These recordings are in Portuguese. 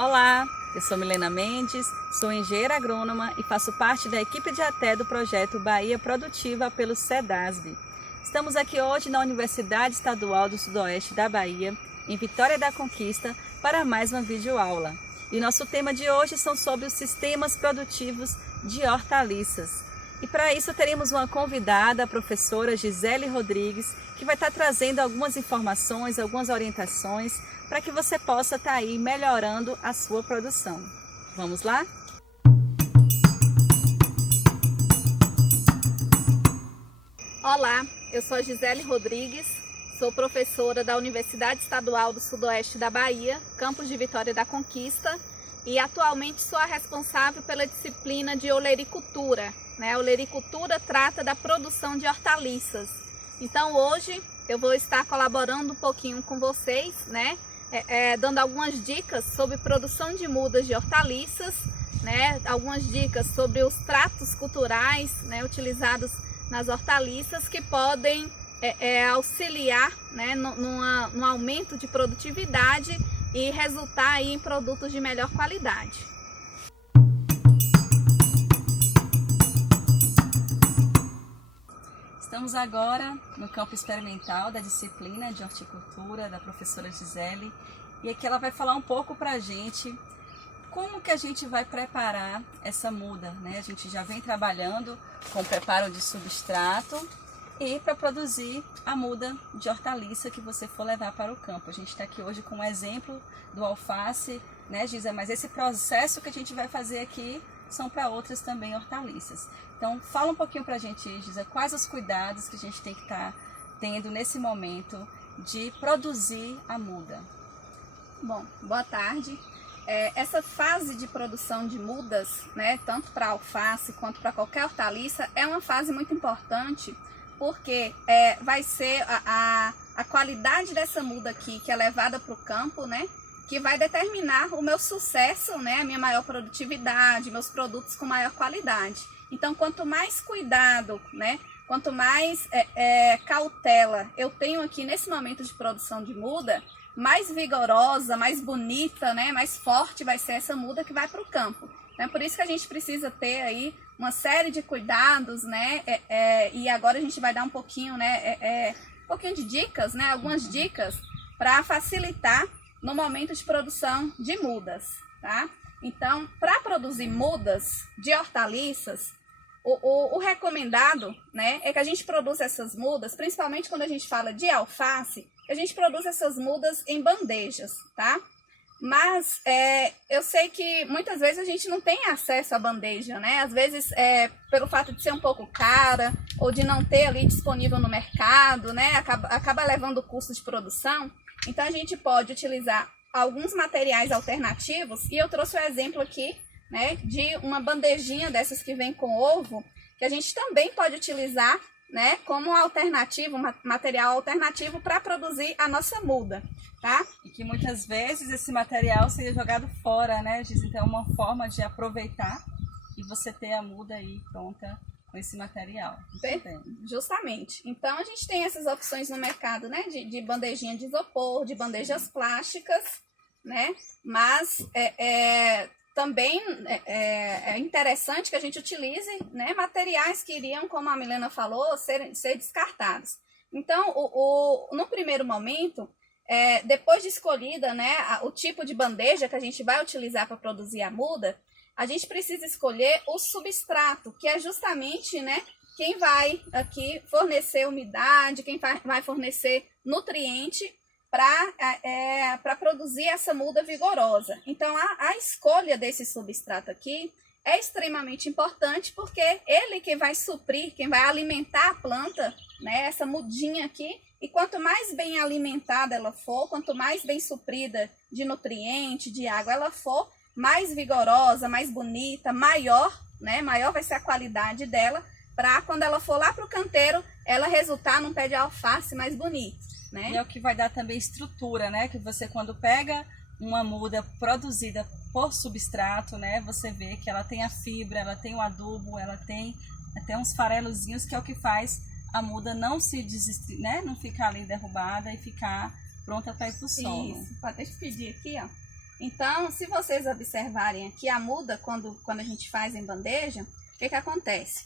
Olá, eu sou Milena Mendes, sou engenheira agrônoma e faço parte da equipe de ATE do projeto Bahia Produtiva pelo SEDASB. Estamos aqui hoje na Universidade Estadual do Sudoeste da Bahia, em Vitória da Conquista, para mais uma videoaula. E nosso tema de hoje são sobre os sistemas produtivos de hortaliças. E para isso teremos uma convidada, a professora Gisele Rodrigues, que vai estar trazendo algumas informações, algumas orientações, para que você possa estar aí melhorando a sua produção. Vamos lá? Olá, eu sou a Gisele Rodrigues, sou professora da Universidade Estadual do Sudoeste da Bahia, campus de Vitória da Conquista, e atualmente sou a responsável pela disciplina de olericultura. A olericultura trata da produção de hortaliças. Então hoje eu vou estar colaborando um pouquinho com vocês, dando algumas dicas sobre produção de mudas de hortaliças, algumas dicas sobre os tratos culturais utilizados nas hortaliças que podem auxiliar no aumento de produtividade e resultar aí em produtos de melhor qualidade. Estamos agora no campo experimental da disciplina de horticultura da professora Gisele, e aqui ela vai falar um pouco para a gente como que a gente vai preparar essa muda. A gente já vem trabalhando com o preparo de substrato e para produzir a muda de hortaliça que você for levar para o campo. A gente está aqui hoje com um exemplo do alface, Gisele, mas esse processo que a gente vai fazer aqui são para outras também hortaliças. Então, fala um pouquinho para a gente, Gisele, quais os cuidados que a gente tem que estar tendo nesse momento de produzir a muda. Bom, boa tarde. Essa fase de produção de mudas, tanto para alface quanto para qualquer hortaliça, é uma fase muito importante, porque vai ser a qualidade dessa muda aqui, que é levada para o campo, que vai determinar o meu sucesso, a minha maior produtividade, meus produtos com maior qualidade. Então, quanto mais cuidado, quanto mais cautela eu tenho aqui nesse momento de produção de muda, mais vigorosa, mais bonita, mais forte vai ser essa muda que vai para o campo. Por isso que a gente precisa ter aí uma série de cuidados, e agora a gente vai dar um pouquinho, um pouquinho de dicas, algumas dicas para facilitar no momento de produção de mudas, tá? Então, para produzir mudas de hortaliças, o recomendado, é que a gente produza essas mudas, principalmente quando a gente fala de alface, que a gente produz essas mudas em bandejas, tá? Mas eu sei que muitas vezes a gente não tem acesso à bandeja, Às vezes, pelo fato de ser um pouco cara ou de não ter ali disponível no mercado, acaba levando o custo de produção. Então, a gente pode utilizar alguns materiais alternativos, e eu trouxe o exemplo aqui, de uma bandejinha dessas que vem com ovo, que a gente também pode utilizar, como alternativo, um material alternativo para produzir a nossa muda, tá? E que muitas vezes esse material seja jogado fora, Giz? Então, é uma forma de aproveitar e você ter a muda aí pronta com esse material. Justamente. Então, a gente tem essas opções no mercado, de bandejinha de isopor, de bandejas plásticas, Mas também é interessante que a gente utilize materiais que iriam, como a Milena falou, ser descartados. Então, no primeiro momento, depois de escolhida o tipo de bandeja que a gente vai utilizar para produzir a muda, a gente precisa escolher o substrato, que é justamente quem vai aqui fornecer umidade, quem vai fornecer nutriente para produzir essa muda vigorosa. Então, a escolha desse substrato aqui é extremamente importante, porque ele que vai suprir, quem vai alimentar a planta, essa mudinha aqui, e quanto mais bem alimentada ela for, quanto mais bem suprida de nutriente, de água ela for, mais vigorosa, mais bonita, maior vai ser a qualidade dela, para quando ela for lá para o canteiro, ela resultar num pé de alface mais bonito. E é o que vai dar também estrutura, que você, quando pega uma muda produzida por substrato, você vê que ela tem a fibra, ela tem o adubo, ela tem até uns farelozinhos, que é o que faz a muda não se não ficar ali derrubada e ficar pronta para ir para o solo. Isso, pode despedir aqui, ó. Então, se vocês observarem aqui a muda, quando a gente faz em bandeja, o que acontece?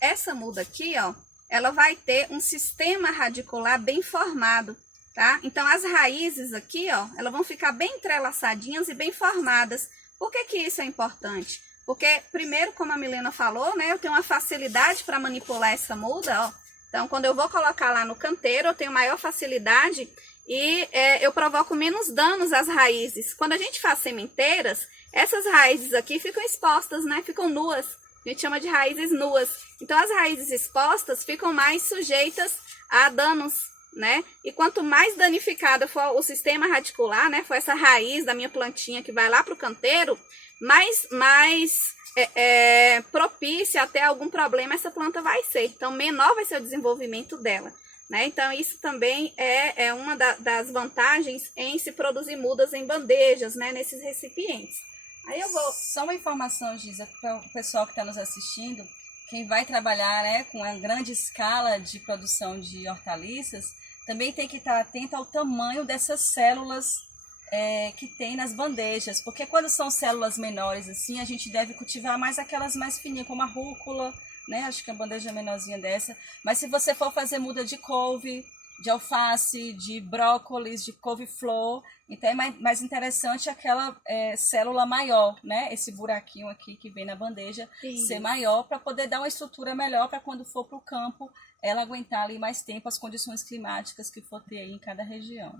Essa muda aqui, ó, ela vai ter um sistema radicular bem formado, tá? Então, as raízes aqui, ó, elas vão ficar bem entrelaçadinhas e bem formadas. Por que isso é importante? Porque, primeiro, como a Milena falou, né, eu tenho uma facilidade para manipular essa muda, ó. Então, quando eu vou colocar lá no canteiro, eu tenho maior facilidade e eu provoco menos danos às raízes. Quando a gente faz sementeiras, essas raízes aqui ficam expostas, né? Ficam nuas. A gente chama de raízes nuas. Então, as raízes expostas ficam mais sujeitas a danos, né? E quanto mais danificada for o sistema radicular, né? For essa raiz da minha plantinha que vai lá para o canteiro, mais propícia a ter algum problema essa planta vai ser. Então, menor vai ser o desenvolvimento dela, né? Então, isso também é uma das vantagens em se produzir mudas em bandejas, né? Nesses recipientes. Aí eu vou... Só uma informação, Giza, para o pessoal que está nos assistindo, quem vai trabalhar, né, com uma grande escala de produção de hortaliças, também tem que estar atento ao tamanho dessas células que tem nas bandejas, porque quando são células menores assim, a gente deve cultivar mais aquelas mais fininhas, como a rúcula, né? Acho que é uma bandeja menorzinha dessa. Mas se você for fazer muda de couve, de alface, de brócolis, de couve-flor, então é mais interessante aquela célula maior, né? Esse buraquinho aqui que vem na bandeja ser maior, para poder dar uma estrutura melhor para quando for para o campo, ela aguentar ali mais tempo as condições climáticas que for ter aí em cada região.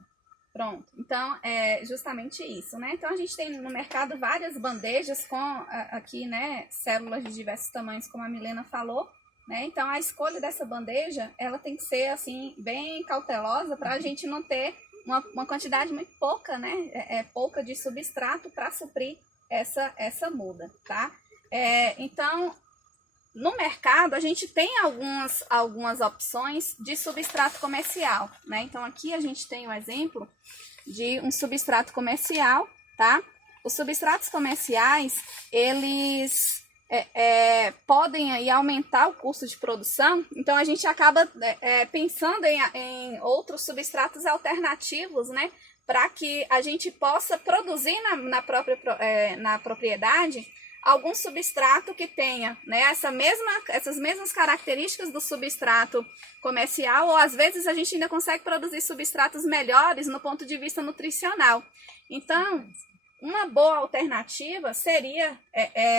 Pronto, então é justamente isso, né? Então a gente tem no mercado várias bandejas com aqui, né, células de diversos tamanhos, como a Milena falou, né? Então a escolha dessa bandeja, ela tem que ser assim, bem cautelosa para a gente não ter uma quantidade muito pouca, né? Pouca de substrato para suprir essa muda, tá? Então, no mercado, a gente tem algumas opções de substrato comercial, né? Então, aqui a gente tem um exemplo de um substrato comercial, tá? Os substratos comerciais, eles podem aí aumentar o custo de produção, então a gente acaba pensando em outros substratos alternativos, né? Para que a gente possa produzir na propriedade algum substrato que tenha, né, essas mesmas características do substrato comercial, ou às vezes a gente ainda consegue produzir substratos melhores no ponto de vista nutricional. Então, uma boa alternativa seria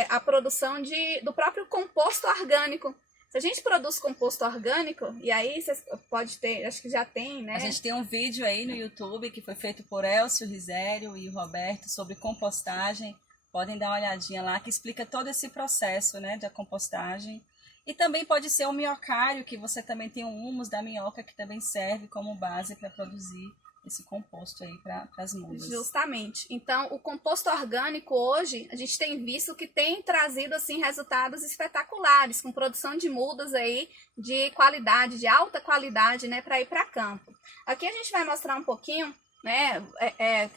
a produção do próprio composto orgânico. Se a gente produz composto orgânico, e aí você pode ter, acho que já tem, né? A gente tem um vídeo aí no YouTube que foi feito por Elcio Risério e o Roberto sobre compostagem. Podem dar uma olhadinha lá, que explica todo esse processo, né, da compostagem. E também pode ser o minhocário, que você também tem um humus da minhoca, que também serve como base para produzir esse composto aí para as mudas. Justamente. Então, o composto orgânico hoje, a gente tem visto que tem trazido, assim, resultados espetaculares, com produção de mudas aí de qualidade, de alta qualidade, né, para ir para campo. Aqui a gente vai mostrar um pouquinho, né?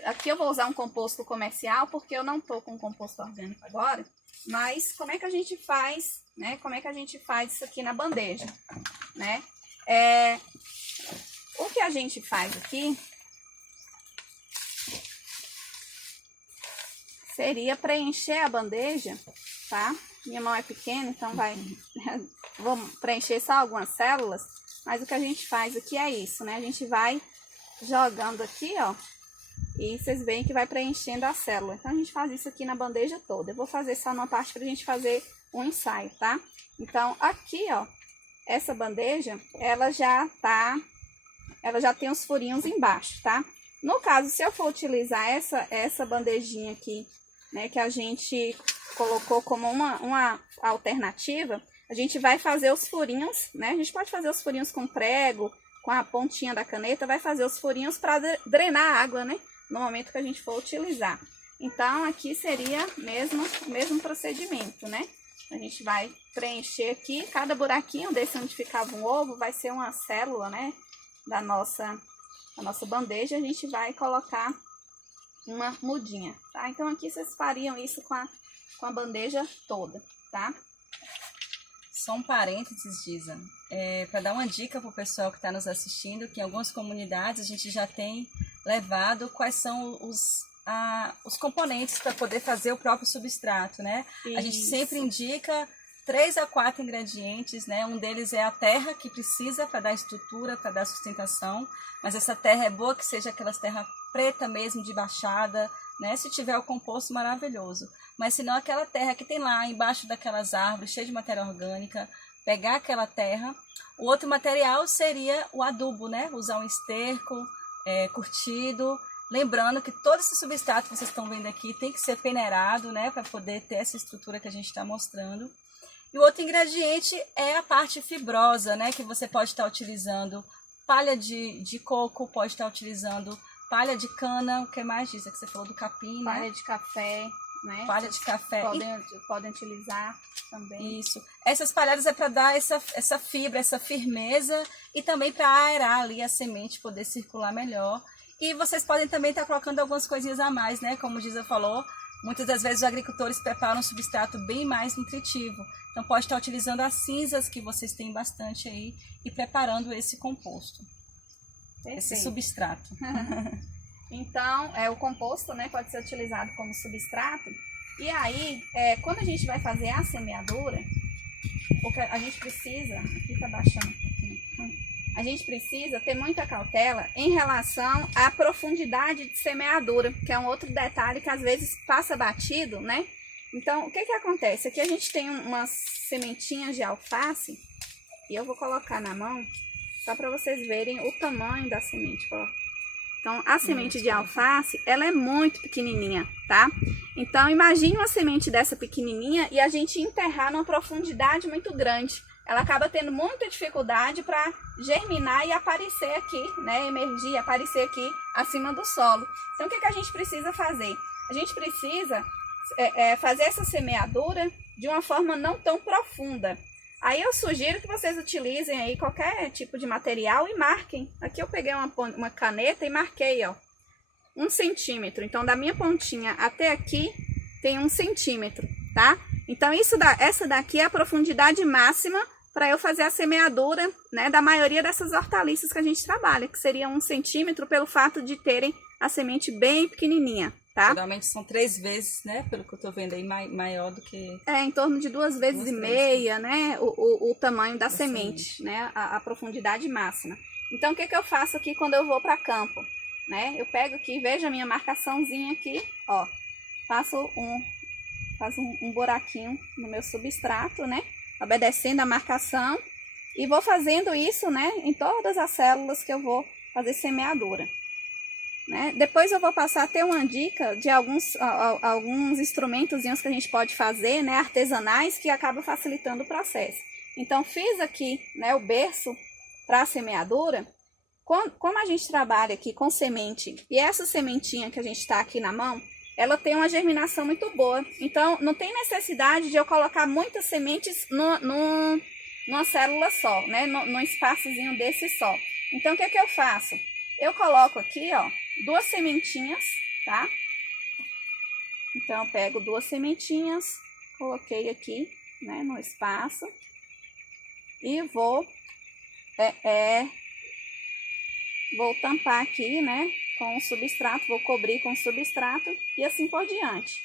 Aqui eu vou usar um composto comercial porque eu não tô com composto orgânico agora, mas como é que a gente faz, né? Como é que a gente faz isso aqui na bandeja, né? O que a gente faz aqui seria preencher a bandeja, tá? Minha mão é pequena, então vou preencher só algumas células, mas o que a gente faz aqui é isso, né? A gente vai jogando aqui, ó, e vocês veem que vai preenchendo a célula. Então, a gente faz isso aqui na bandeja toda. Eu vou fazer só uma parte pra gente fazer um ensaio, tá? Então, aqui, ó, essa bandeja, ela já tem os furinhos embaixo, tá? No caso, se eu for utilizar essa bandejinha aqui, né, que a gente colocou como uma alternativa, a gente vai fazer os furinhos, né? A gente pode fazer os furinhos com prego, com a pontinha da caneta, vai fazer os furinhos para drenar a água, né? No momento que a gente for utilizar. Então, aqui seria o mesmo procedimento, né? A gente vai preencher aqui, cada buraquinho desse onde ficava um ovo vai ser uma célula, né? Da nossa bandeja, a gente vai colocar uma mudinha, tá? Então, aqui vocês fariam isso com a bandeja toda, tá? Só um parênteses, Giza, para dar uma dica para o pessoal que está nos assistindo, que em algumas comunidades a gente já tem levado quais são os componentes para poder fazer o próprio substrato, né? A gente sempre indica 3 a 4 ingredientes, né? Um deles é a terra, que precisa para dar estrutura, para dar sustentação, mas essa terra é boa que seja aquelas terra preta mesmo, de baixada, né? Se tiver o composto, maravilhoso. Mas se não, aquela terra que tem lá embaixo daquelas árvores, cheia de matéria orgânica, pegar aquela terra. O outro material seria o adubo, né? Usar um esterco curtido. Lembrando que todo esse substrato que vocês estão vendo aqui tem que ser peneirado, né? Para poder ter essa estrutura que a gente está mostrando. E o outro ingrediente é a parte fibrosa, né? Que você pode estar utilizando palha de coco, pode estar utilizando palha de cana. O que mais diz? É que você falou do capim, palha né? de café, né? Palha de café. Podem utilizar também. Isso. Essas palhadas é para dar essa fibra, essa firmeza e também para aerar ali a semente, poder circular melhor. E vocês podem também estar colocando algumas coisinhas a mais, né? Como o Giza falou, muitas das vezes os agricultores preparam um substrato bem mais nutritivo. Então pode estar utilizando as cinzas que vocês têm bastante aí e preparando esse composto. Perfeito. Esse substrato. Então, o composto, né, pode ser utilizado como substrato. E aí, quando a gente vai fazer a semeadura, porque a gente precisa, aqui tá baixando um pouquinho, a gente precisa ter muita cautela em relação à profundidade de semeadura, que é um outro detalhe que às vezes passa batido, né? Então, o que que acontece? Aqui a gente tem umas sementinhas de alface, e eu vou colocar na mão, só para vocês verem o tamanho da semente, ó. Então, a semente de alface, ela é muito pequenininha, tá? Então, imagine uma semente dessa pequenininha e a gente enterrar numa profundidade muito grande. Ela acaba tendo muita dificuldade para germinar e aparecer aqui, né? Emergir, aparecer aqui acima do solo. Então, o que que a gente precisa fazer? A gente precisa fazer essa semeadura de uma forma não tão profunda. Aí eu sugiro que vocês utilizem aí qualquer tipo de material e marquem. Aqui eu peguei uma caneta e marquei, ó, 1 centímetro. Então, da minha pontinha até aqui tem 1 centímetro, tá? Então, essa daqui é a profundidade máxima para eu fazer a semeadura, né, da maioria dessas hortaliças que a gente trabalha, que seria 1 centímetro pelo fato de terem a semente bem pequenininha, tá? Geralmente são 3 vezes, né, pelo que eu tô vendo aí, maior do que... em torno de 2 vezes e meia, né, o tamanho da semente, né, a profundidade máxima. Então, o que que eu faço aqui quando eu vou para campo, né? Eu pego aqui, veja a minha marcaçãozinha aqui, ó, faço um buraquinho no meu substrato, né, obedecendo a marcação, e vou fazendo isso, né, em todas as células que eu vou fazer semeadura. Né? Depois eu vou passar a ter uma dica de alguns instrumentozinhos que a gente pode fazer, né, artesanais, que acabam facilitando o processo. Então, fiz aqui, né, o berço para a semeadura. Como a gente trabalha aqui com semente, e essa sementinha que a gente está aqui na mão, ela tem uma germinação muito boa. Então, não tem necessidade de eu colocar muitas sementes numa célula só, né, num espaçozinho desse só. Então, o que que eu faço? Eu coloco aqui, ó, 2 sementinhas, tá? Então, eu pego 2 sementinhas, coloquei aqui, né, no espaço. E vou tampar aqui, né, com o substrato, vou cobrir com o substrato e assim por diante.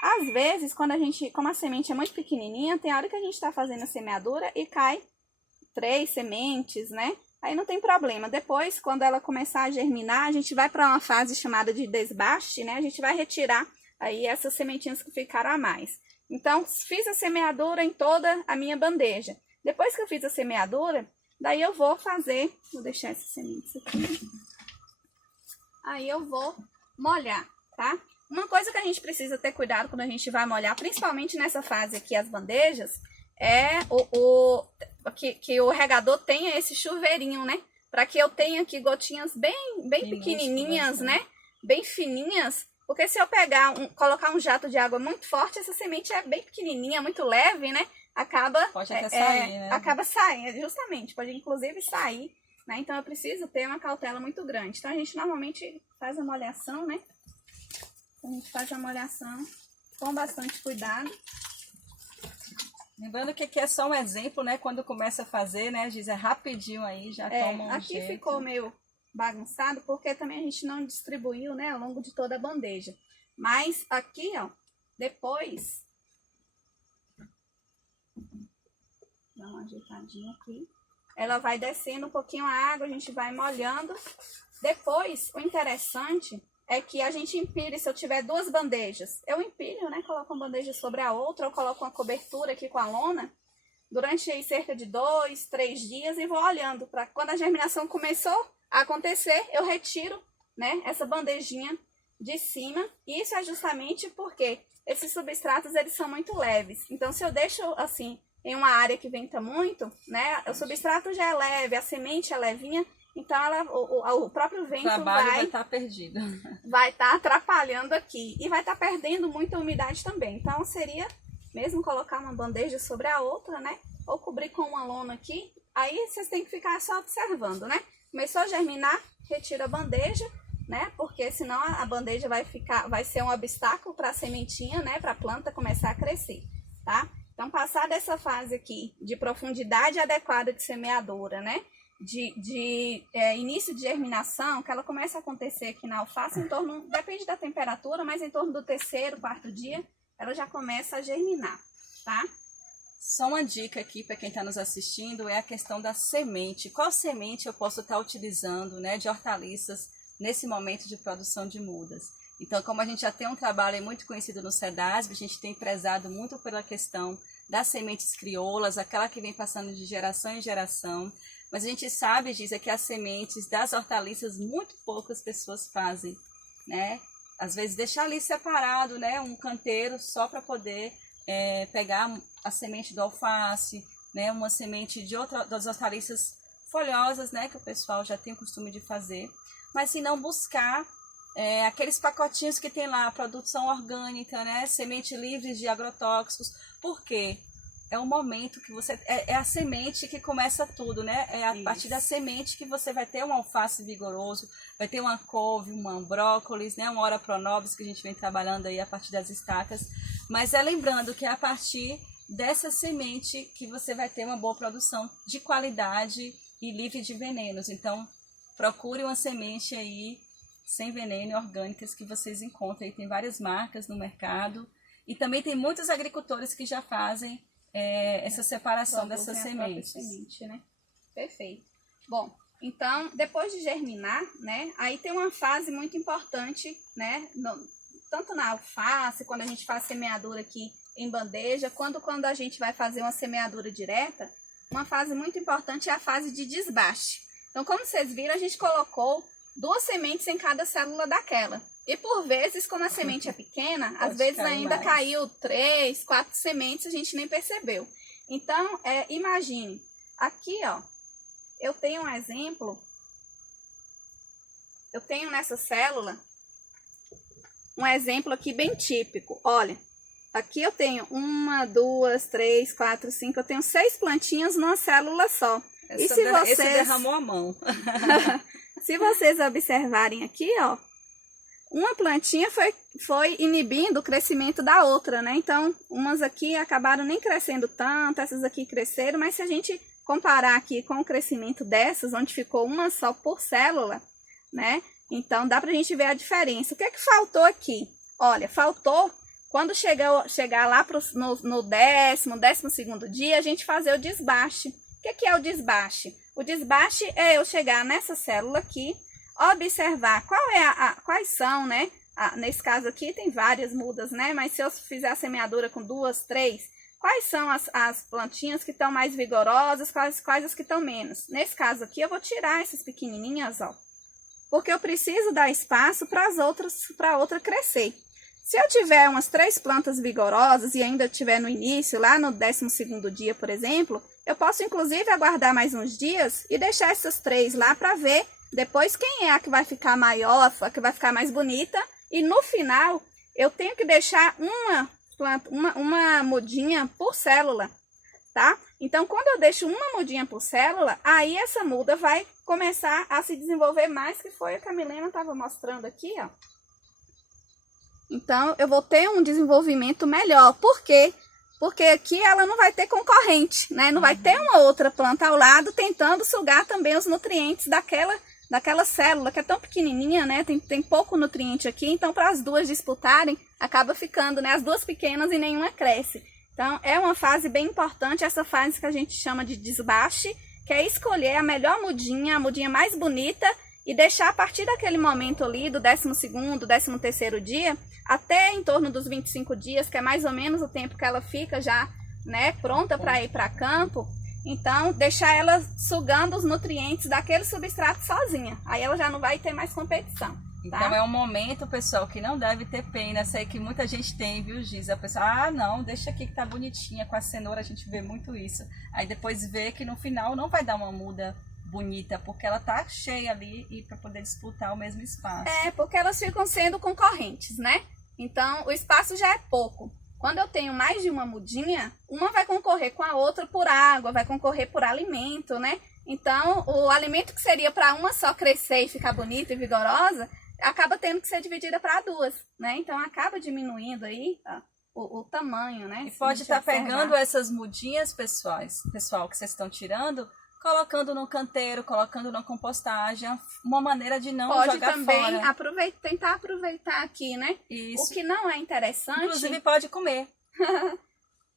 Às vezes, como a semente é muito pequenininha, tem hora que a gente tá fazendo a semeadura e cai 3 sementes, né? Aí não tem problema. Depois, quando ela começar a germinar, a gente vai para uma fase chamada de desbaste, né? A gente vai retirar aí essas sementinhas que ficaram a mais. Então, fiz a semeadura em toda a minha bandeja. Depois que eu fiz a semeadura, daí eu vou deixar essas sementes aqui. Aí eu vou molhar, tá? Uma coisa que a gente precisa ter cuidado quando a gente vai molhar, principalmente nessa fase aqui, as bandejas, é que o regador tenha esse chuveirinho, né? Para que eu tenha aqui gotinhas bem pequenininhas, né? Bem fininhas. Porque se eu colocar um jato de água muito forte, essa semente é bem pequenininha, muito leve, né? Pode até sair, né? Acaba saindo, justamente. Pode inclusive sair, né? Então eu preciso ter uma cautela muito grande. Então a gente normalmente faz a molhação, né? A gente faz a molhação com bastante cuidado. Lembrando que aqui é só um exemplo, né? Quando começa a fazer, né, Giz, rapidinho aí, já toma um aqui jeito. ficou meu bagunçado, porque também a gente não distribuiu, né, ao longo de toda a bandeja. Mas aqui, ó, depois, dá uma ajeitadinha aqui, ela vai descendo um pouquinho a água, a gente vai molhando. Depois, o interessante é que a gente empilhe, se eu tiver duas bandejas, eu empilho, né, coloco uma bandeja sobre a outra, eu coloco uma cobertura aqui com a lona, durante aí cerca de 2, 3 dias e vou olhando, para quando a germinação começou a acontecer, eu retiro, né, essa bandejinha de cima. E isso é justamente porque esses substratos, eles são muito leves. Então, se eu deixo assim, em uma área que venta muito, né, o substrato já é leve, a semente é levinha, então o próprio vento vai estar perdido. Vai estar atrapalhando aqui e vai estar perdendo muita umidade também. Então, seria mesmo colocar uma bandeja sobre a outra, né? Ou cobrir com uma lona aqui. Aí vocês têm que ficar só observando, né? Começou a germinar, retira a bandeja, né? Porque senão a bandeja vai ser um obstáculo para a sementinha, né? Para a planta começar a crescer, tá? Então, passar dessa fase aqui de profundidade adequada de semeadura, né? De início de germinação, que ela começa a acontecer aqui na alface em torno, depende da temperatura, mas em torno do 3º, 4º dia, ela já começa a germinar, tá? Só uma dica aqui para quem está nos assistindo é a questão da semente. Qual semente eu posso estar utilizando, né, de hortaliças nesse momento de produção de mudas? Então, como a gente já tem um trabalho muito conhecido no SEDASB, a gente tem prezado muito pela questão das sementes crioulas, aquela que vem passando de geração em geração. Mas a gente sabe, Gisa, que as sementes das hortaliças muito poucas pessoas fazem, né? Às vezes deixar ali separado, né, um canteiro só para poder pegar a semente do alface, né, uma semente de das hortaliças folhosas, né, que o pessoal já tem o costume de fazer. Mas se não buscar aqueles pacotinhos que tem lá, produção orgânica, né, semente livre de agrotóxicos. Por quê? É o momento que você... É a semente que começa tudo, né? É a partir da semente que você vai ter um alface vigoroso, vai ter uma couve, um brócolis, né? Uma ora pronobis que a gente vem trabalhando aí a partir das estacas. Mas lembrando que é a partir dessa semente que você vai ter uma boa produção de qualidade e livre de venenos. Então, procure uma semente aí sem veneno e orgânicas que vocês encontram. Aí tem várias marcas no mercado. E também tem muitos agricultores que já fazem essa separação dessas sementes. Semente, né? Perfeito. Bom, então, depois de germinar, né, aí tem uma fase muito importante, né, tanto na alface, quando a gente faz semeadura aqui em bandeja, quando a gente vai fazer uma semeadura direta, uma fase muito importante é a fase de desbaste. Então, como vocês viram, a gente colocou 2 sementes em cada célula daquela. E por vezes, como a semente é pequena, às vezes ainda caiu 3, 4 sementes, a gente nem percebeu. Então, imagine, aqui, ó, eu tenho um exemplo, eu tenho nessa célula, um exemplo aqui bem típico. Olha, aqui eu tenho 1, 2, 3, 4, 5, eu tenho 6 plantinhas numa célula só. Esse derramou a mão. Se vocês observarem aqui, ó, uma plantinha foi inibindo o crescimento da outra, né? Então, umas aqui acabaram nem crescendo tanto, essas aqui cresceram, mas se a gente comparar aqui com o crescimento dessas, onde ficou uma só por célula, né? Então, dá pra gente ver a diferença. O que é que faltou aqui? Olha, faltou, quando chegar lá no 12º dia, a gente fazer o desbaste. O que é o desbaste? O desbaste é eu chegar nessa célula aqui, observar quais são, né? Nesse caso aqui tem várias mudas, né? Mas se eu fizer a semeadura com 2, 3, quais são as plantinhas que estão mais vigorosas, quais as que estão menos? Nesse caso aqui eu vou tirar essas pequenininhas, ó, porque eu preciso dar espaço para a outra crescer. Se eu tiver umas 3 plantas vigorosas e ainda estiver no início, lá no 12º dia, por exemplo, eu posso inclusive aguardar mais uns dias e deixar essas 3 lá para ver depois quem é a que vai ficar maior, a que vai ficar mais bonita. E no final, eu tenho que deixar uma mudinha por célula, tá? Então, quando eu deixo uma mudinha por célula, aí essa muda vai começar a se desenvolver mais, que foi a que a Milena estava mostrando aqui, ó. Então, eu vou ter um desenvolvimento melhor. Por quê? Porque aqui ela não vai ter concorrente, né? Não vai ter uma outra planta ao lado tentando sugar também os nutrientes daquela célula que é tão pequenininha, né? Tem pouco nutriente aqui, então para as duas disputarem, acaba ficando, né? As duas pequenas e nenhuma cresce. Então é uma fase bem importante, essa fase que a gente chama de desbaste, que é escolher a melhor mudinha, a mudinha mais bonita e deixar a partir daquele momento ali, do 12º, 13º dia, até em torno dos 25 dias, que é mais ou menos o tempo que ela fica já, né, pronta para ir para campo. Então, deixar ela sugando os nutrientes daquele substrato sozinha. Aí ela já não vai ter mais competição. Tá? Então é um momento, pessoal, que não deve ter pena. Sei que muita gente tem, viu, Giz? A pessoa, não, deixa aqui que tá bonitinha. Com a cenoura a gente vê muito isso. Aí depois vê que no final não vai dar uma muda bonita, porque ela tá cheia ali e para poder disputar o mesmo espaço. É, porque elas ficam sendo concorrentes, né? Então, o espaço já é pouco. Quando eu tenho mais de uma mudinha, uma vai concorrer com a outra por água, vai concorrer por alimento, né? Então, o alimento que seria para uma só crescer e ficar bonita e vigorosa, acaba tendo que ser dividida para duas, né? Então, acaba diminuindo aí o tamanho, né? E pode estar pegando essas mudinhas, pessoal, que vocês estão tirando, colocando no canteiro, colocando na compostagem, uma maneira de não jogar fora. Pode também tentar aproveitar aqui, né? Isso. O que não é interessante... Inclusive pode comer.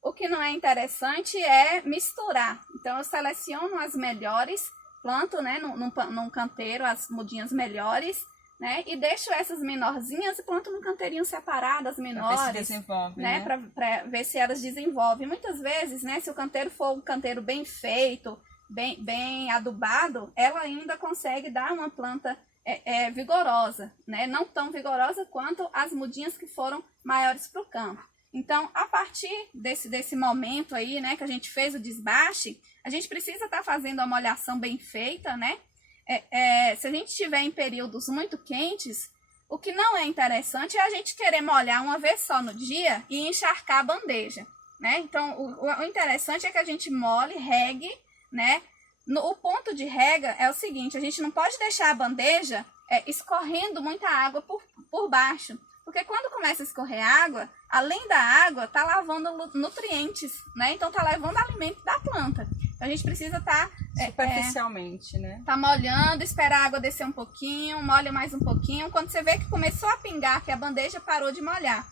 O que não é interessante é misturar. Então eu seleciono as melhores, planto, né, num canteiro as mudinhas melhores, né? E deixo essas menorzinhas e planto num canteirinho separado, as menores. Pra ver se desenvolve, né? Pra ver se elas desenvolvem. Muitas vezes, né, se o canteiro for um canteiro bem feito, bem adubado, ela ainda consegue dar uma planta vigorosa, né? Não tão vigorosa quanto as mudinhas que foram maiores para o campo. Então, a partir desse momento aí, né, que a gente fez o desbaste, a gente precisa estar fazendo a molhação bem feita, né? Se a gente estiver em períodos muito quentes, o que não é interessante é a gente querer molhar uma vez só no dia e encharcar a bandeja, né? Então, o interessante é que a gente molhe, regue, né? O ponto de rega é o seguinte, a gente não pode deixar a bandeja escorrendo muita água por baixo, porque quando começa a escorrer água, além da água, tá lavando nutrientes, né? Então tá levando alimento da planta. Então a gente precisa estar superficialmente, né? Tá molhando, esperar a água descer um pouquinho, molha mais um pouquinho. Quando você vê que começou a pingar, que a bandeja parou de molhar.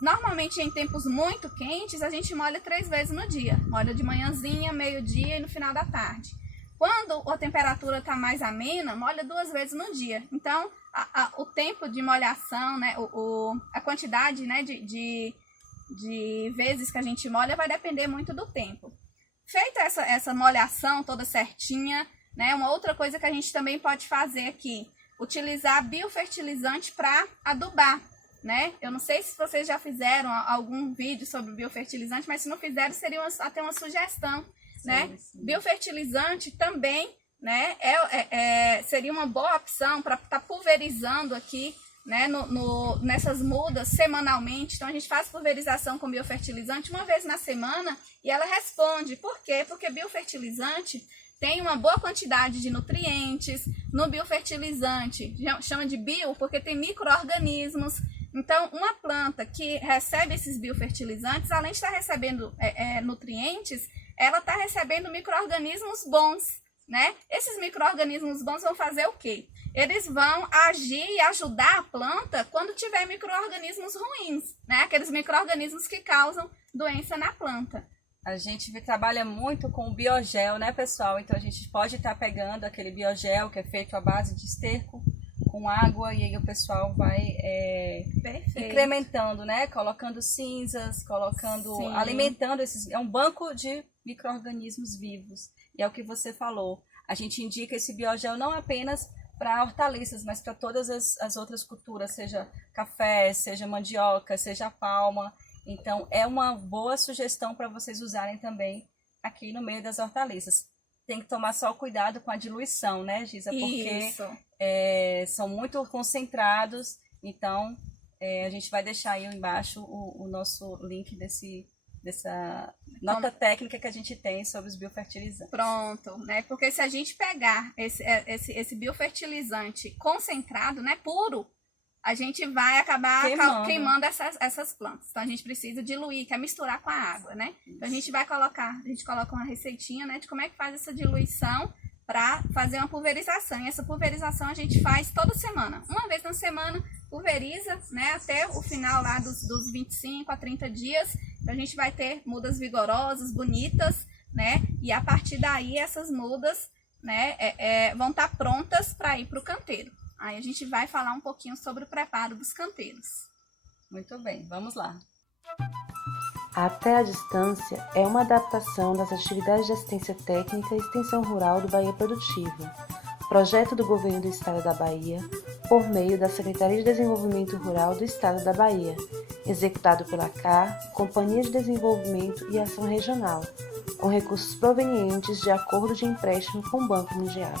Normalmente em tempos muito quentes, a gente molha 3 vezes no dia. Molha de manhãzinha, meio-dia e no final da tarde. Quando a temperatura está mais amena, molha 2 vezes no dia. Então, o tempo de molhação, né, a quantidade, né, de vezes que a gente molha vai depender muito do tempo. Feita essa molhação toda certinha, né, uma outra coisa que a gente também pode fazer aqui, utilizar biofertilizante para adubar. Né? Eu não sei se vocês já fizeram algum vídeo sobre biofertilizante, mas se não fizeram, seria até uma sugestão, sim, né? Sim. Biofertilizante também, né, seria uma boa opção para estar pulverizando aqui, né, nessas mudas semanalmente. Então a gente faz pulverização com biofertilizante uma vez na semana e ela responde. Por quê? Porque biofertilizante tem uma boa quantidade de nutrientes. No biofertilizante, chama de bio porque tem micro-organismos. Então, uma planta que recebe esses biofertilizantes, além de estar recebendo nutrientes, ela está recebendo micro-organismos bons, né? Esses micro-organismos bons vão fazer o quê? Eles vão agir e ajudar a planta quando tiver micro-organismos ruins, né? Aqueles micro-organismos que causam doença na planta. A gente trabalha muito com o biogel, né, pessoal? Então, a gente pode estar pegando aquele biogel que é feito à base de esterco, com água, e aí o pessoal vai incrementando, né? Colocando cinzas, alimentando é um banco de micro-organismos vivos. E é o que você falou. A gente indica esse biogel não apenas para hortaliças, mas para todas as outras culturas, seja café, seja mandioca, seja palma. Então, é uma boa sugestão para vocês usarem também aqui no meio das hortaliças. Tem que tomar só cuidado com a diluição, né, Gisa? Porque são muito concentrados. Então, a gente vai deixar aí embaixo o nosso link dessa nota técnica que a gente tem sobre os biofertilizantes. Pronto, né? Porque se a gente pegar esse biofertilizante concentrado, né, puro, a gente vai acabar queimando essas plantas. Então a gente precisa diluir, que é misturar com a água, né? Então a gente coloca uma receitinha, né, de como é que faz essa diluição para fazer uma pulverização. E essa pulverização a gente faz toda semana. Uma vez na semana, pulveriza, né, até o final lá dos 25 a 30 dias. Então, a gente vai ter mudas vigorosas, bonitas, né? E a partir daí, essas mudas, né, vão estar prontas para ir para o canteiro. Aí a gente vai falar um pouquinho sobre o preparo dos canteiros. Muito bem, vamos lá. Até a Distância é uma adaptação das atividades de assistência técnica e extensão rural do Bahia Produtiva, projeto do Governo do Estado da Bahia, por meio da Secretaria de Desenvolvimento Rural do Estado da Bahia, executado pela CAR, Companhia de Desenvolvimento e Ação Regional, com recursos provenientes de acordo de empréstimo com o Banco Mundial.